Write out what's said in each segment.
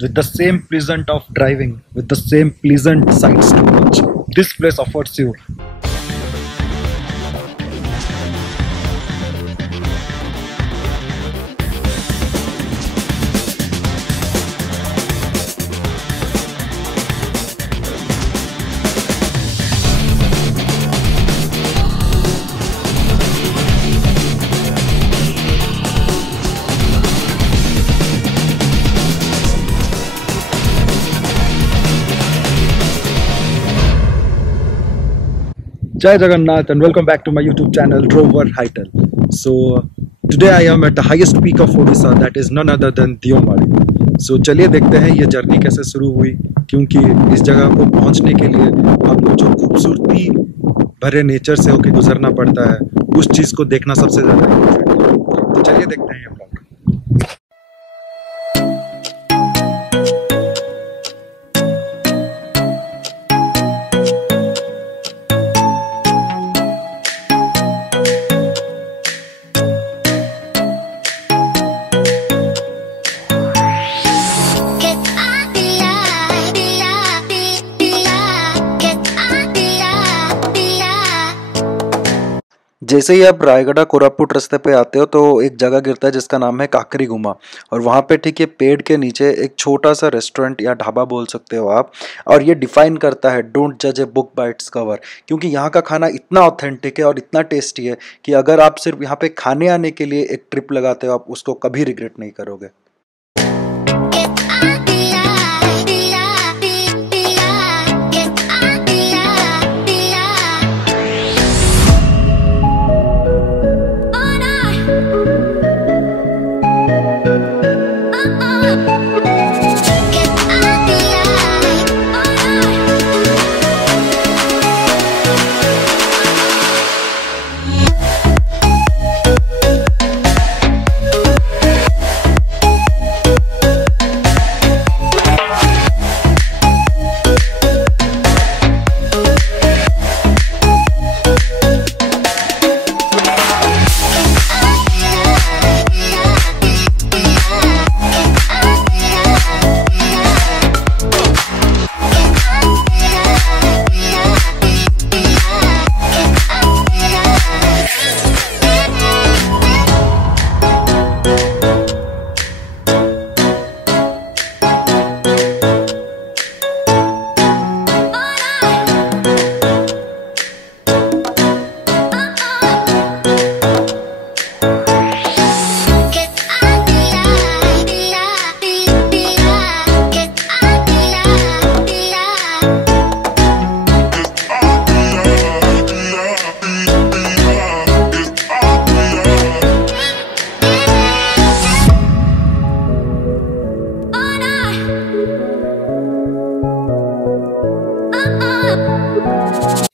with the same pleasant of driving, with the same pleasant sights to watch. This place offers you. Jai Jagannath and welcome back to my YouTube channel Rover Hightel. So today I am at the highest peak of Odisha, that is none other than Deomali. So चलिए देखते हैं ये journey कैसे शुरू हुई, क्योंकि इस जगह को पहुंचने के लिए आपको जो खूबसूरती भरे नेचर से होकर गुजरना पड़ता है उस चीज़ को देखना सबसे ज़्यादा इम्पोर्टेंट है। तो चलिए देखते हैं ये ब्लॉग। जैसे ही आप रायगढ़ कोरापुट रास्ते पे आते हो तो एक जगह गिरता है जिसका नाम है काकरी गुमा, और वहाँ पे ठीक है पेड़ के नीचे एक छोटा सा रेस्टोरेंट या ढाबा बोल सकते हो आप, और ये डिफाइन करता है डोंट जज a book by its cover, क्योंकि यहाँ का खाना इतना ऑथेंटिक है और इतना टेस्टी है कि अगर आप सिर्फ यहाँ पे खाने आने के लिए एक ट्रिप लगाते हो आप उसको कभी रिग्रेट नहीं करोगे।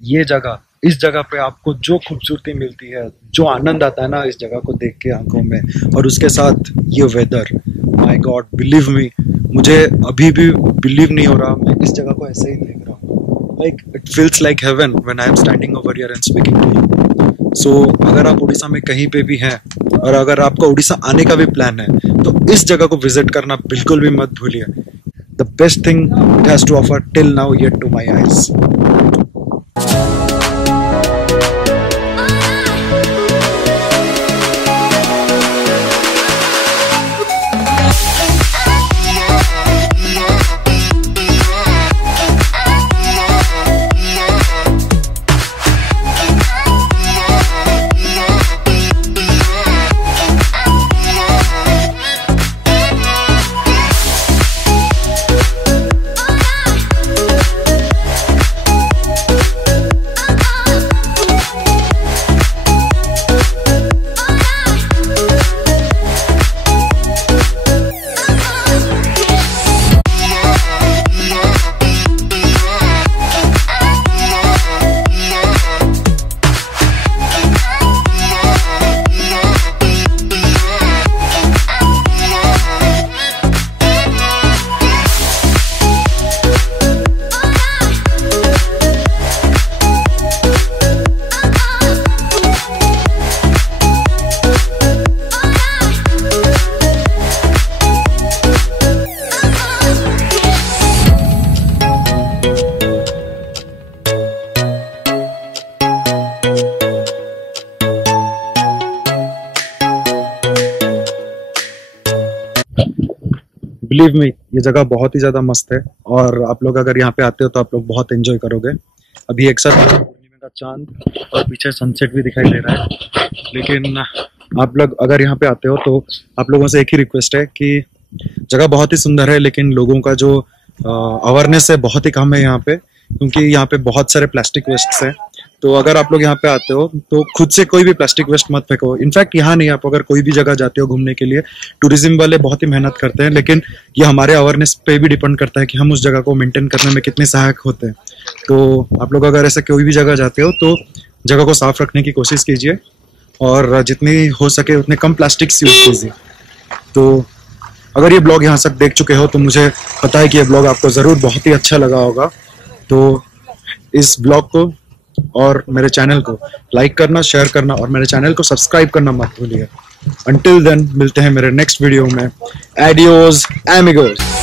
ये जगह, इस जगह पे आपको जो खूबसूरती मिलती है, जो आनंद आता है ना इस जगह को देख के आंखों में, और उसके साथ ये weather, my God believe me, मुझे अभी भी बिलीव नहीं हो रहा मैं इस जगह को ऐसे ही देख रहा हूँ। Like it feels like heaven when I am standing over here and speaking to you. So अगर आप उड़ीसा में कहीं पे भी हैं और अगर आपका उड़ीसा आने का भी प्लान है तो इस जगह को विजिट करना बिल्कुल भी मत भूलिए। The best thing it has to offer till now yet to my eyes. Believe me, ये जगह बहुत ही ज़्यादा मस्त है और आप लोग अगर यहाँ पे आते हो तो आप लोग बहुत एंजॉय करोगे। अभी एक साथ पूर्णिमा का चांद और पीछे सनसेट भी दिखाई दे रहा है। लेकिन आप लोग अगर यहाँ पे आते हो तो आप लोगों से एक ही रिक्वेस्ट है कि जगह बहुत ही सुंदर है, लेकिन लोगों का जो अवेयरनेस है बहुत ही कम है यहाँ पे, क्योंकि यहाँ पे बहुत सारे प्लास्टिक वेस्ट हैं। तो अगर आप लोग यहाँ पे आते हो तो खुद से कोई भी प्लास्टिक वेस्ट मत फेंको। इनफैक्ट यहाँ नहीं, आप अगर कोई भी जगह जाते हो घूमने के लिए, टूरिज्म वाले बहुत ही मेहनत करते हैं, लेकिन ये हमारे अवेयरनेस पे भी डिपेंड करता है कि हम उस जगह को मेंटेन करने में कितने सहायक होते हैं। तो आप लोग अगर ऐसे कोई भी जगह जाते हो तो जगह को साफ रखने की कोशिश कीजिए और जितनी हो सके उतने कम प्लास्टिक्स यूज कीजिए। तो अगर ये ब्लॉग यहाँ तक देख चुके हो तो मुझे पता है कि ये ब्लॉग आपको ज़रूर बहुत ही अच्छा लगा होगा। तो इस ब्लॉग को और मेरे चैनल को लाइक करना, शेयर करना और मेरे चैनल को सब्सक्राइब करना मत भूलिए। अंटिल देन मिलते हैं मेरे नेक्स्ट वीडियो में। एडियोस एमिगोस।